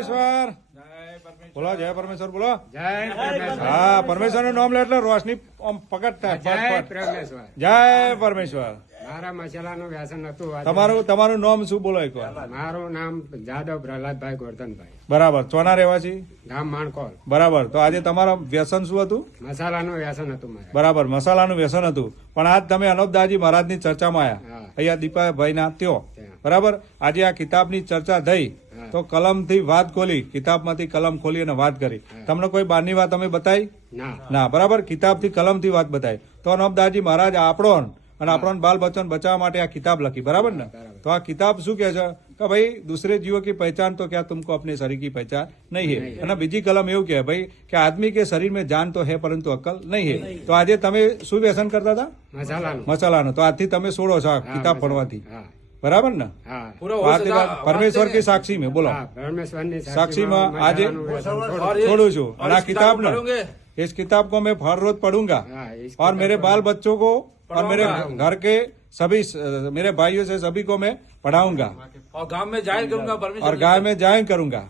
પરમેશ્વર બોલો, જય પરમેશ્વર બોલો. જય પરમેશ્વર. હા, પરમેશ્વર નું નામ લે એટલે રોશની આમ પકડ થાય. જય ફટ, ફટ. પરમેશ્વર. જય પરમેશ્વર. મારા મસાલાનું વ્યસન હતું. તમારું નામ શું બોલો એક વાર? મારું નામ જાદવ પ્રહલાદભાઈ ગોરધનભાઈ, બરાબર. ચોના રહેવાસી? ગામ માણકોલ. બરાબર. તો આજે તમારા વ્યસન શું હતું? મસાલાનું વ્યસન હતું મારે. બરાબર, મસાલાનું વ્યસન હતું. પણ આજ તમે અનોપદાસજી મહારાજની ચર્ચામાં આવ્યા, હા. અહીંયા દીપાભાઈ ના ત્યો. ત્યાં. બરાબર. આજે આ કિતાબની ચર્ચા થઈ તો કલમથી વાત ખોલી, કિતાબમાંથી કલમ ખોલી અને વાત કરી. તમને કોઈ બહારની વાત અમે બતાવી ના. ના? બરાબર. કિતાબથી કલમથી વાત બતાવી. તો અનોપદાસજી મહારાજ આપણો અને આપણો બાલ બચ્ચન બચાવવા માટે આ કિતાબ લખી. બરાબર ને? તો આ કિતાબ શું કહે છે કે ભાઈ दूसरे जीवों की पहचान तो क्या तुमको अपने शरीर की पहचान नहीं है. અને બીજી કલમ એવું કહે ભાઈ કે આદમી કે શરીર में जान तो है परंतु अक्ल नहीं है. તો આજે તમે શું વ્યસન કરતા હતા? મસાલાનું. મસાલાનું. તો આજથી તમે છોડો છો આ કિતાબ ભણવાથી. હા. બરાબર ને? હા. પરમેશ્વર की साक्षी में बोलो, હા, પરમેશ્વરની साक्षी में आज મસાલાનું વ્યસન છોડું. छोड़ू छू. और આ किताब ना, इस किताब को मैं हर रोज पढ़ूंगा હા, इस और मेरे किताब बाल बच्चों को और मेरे पढ़ाऊंगा। घर के सभी मेरे भाइयों से सभी को मैं पढ़ाऊंगा और गांव में जाहिर करूंगा और परमेश्वर गाय में जाहिर करूंगा.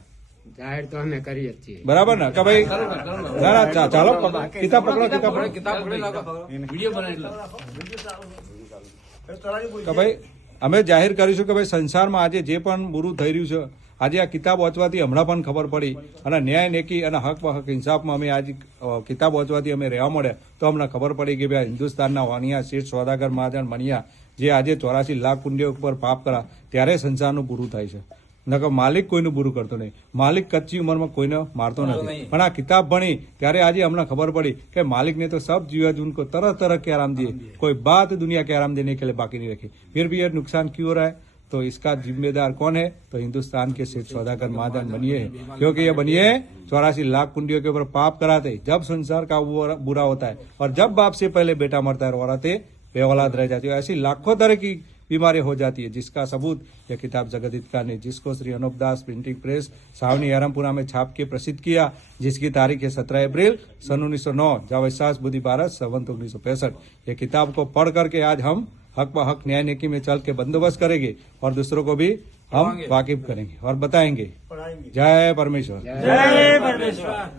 જાહેર તો અમે કરીએ જ છીએ. बराबर ना? कि भाई ना ना चालो किताब पकड़ो, किताब पकड़ो. किताब पढ़े वीडियो बनाई કે ભાઈ અમે જાહેર કરીશું કે ભાઈ સંસારમાં આજે જે પણ બુરું થઈ રહ્યું છે, આજે આ કિતાબ વાંચવાથી હમણાં પણ ખબર પડી અને ન્યાય નેકી અને હક હક ઇન્સાફમાં અમે આજે કિતાબ વાંચવાથી અમે રહેવા મળે તો અમને ખબર પડી કે ભાઈ હિન્દુસ્તાનના વાણિયા શેઠ સોદાગર મહાજન મણિયા જે આજે 84 લાખ પુણ્યો ઉપર પાપ કરા ત્યારે સંસારનું પૂરું થાય છે. નકર માલિક કોઈનું બુરું કરતો નહીં. માલિક કચ્ચી ઉંમરમાં કોઈને મારતો નથી. પણ આ કિતાબ ભણી ત્યારે આજે હમણાં ખબર પડી કે માलिक ने तो सब जीवा जून को तरह तरह के आराम दिए, कोई बात दुनिया के आराम देने के लिए बाकी नहीं रखी. फिर भी ये नुकसान क्यों हो रहा है? तो इसका जिम्मेदार कौन है? तो हिंदुस्तान के सेठ सौदागर महाजन बनिए हैं. क्योंकि ये बनिए 84 लाख पुण्यों के ऊपर पाप कराते. जब संसार का बुरा होता है और जब बाप से पहले बेटा मरता है और औरतें बेऔलाद रह जाती है, ऐसी लाखों तरह की बीमारी हो जाती है. जिसका सबूत यह किताब जगत हित का ने, जिसको श्री अनूपदास प्रिंटिंग प्रेस सावनी हरमपुरा में छाप के प्रसिद्ध किया, जिसकी तारीख है 17 अप्रैल सन 1909 जावैसास बुद्धि भारत संवत 1965. ये किताब को पढ़ करके आज हम हक व हक न्याय नेकी में चल के बंदोबस्त करेंगे और दूसरों को भी हम वाकिफ करेंगे और बताएंगे. जय परमेश्वर. જય પરમેશ્વર.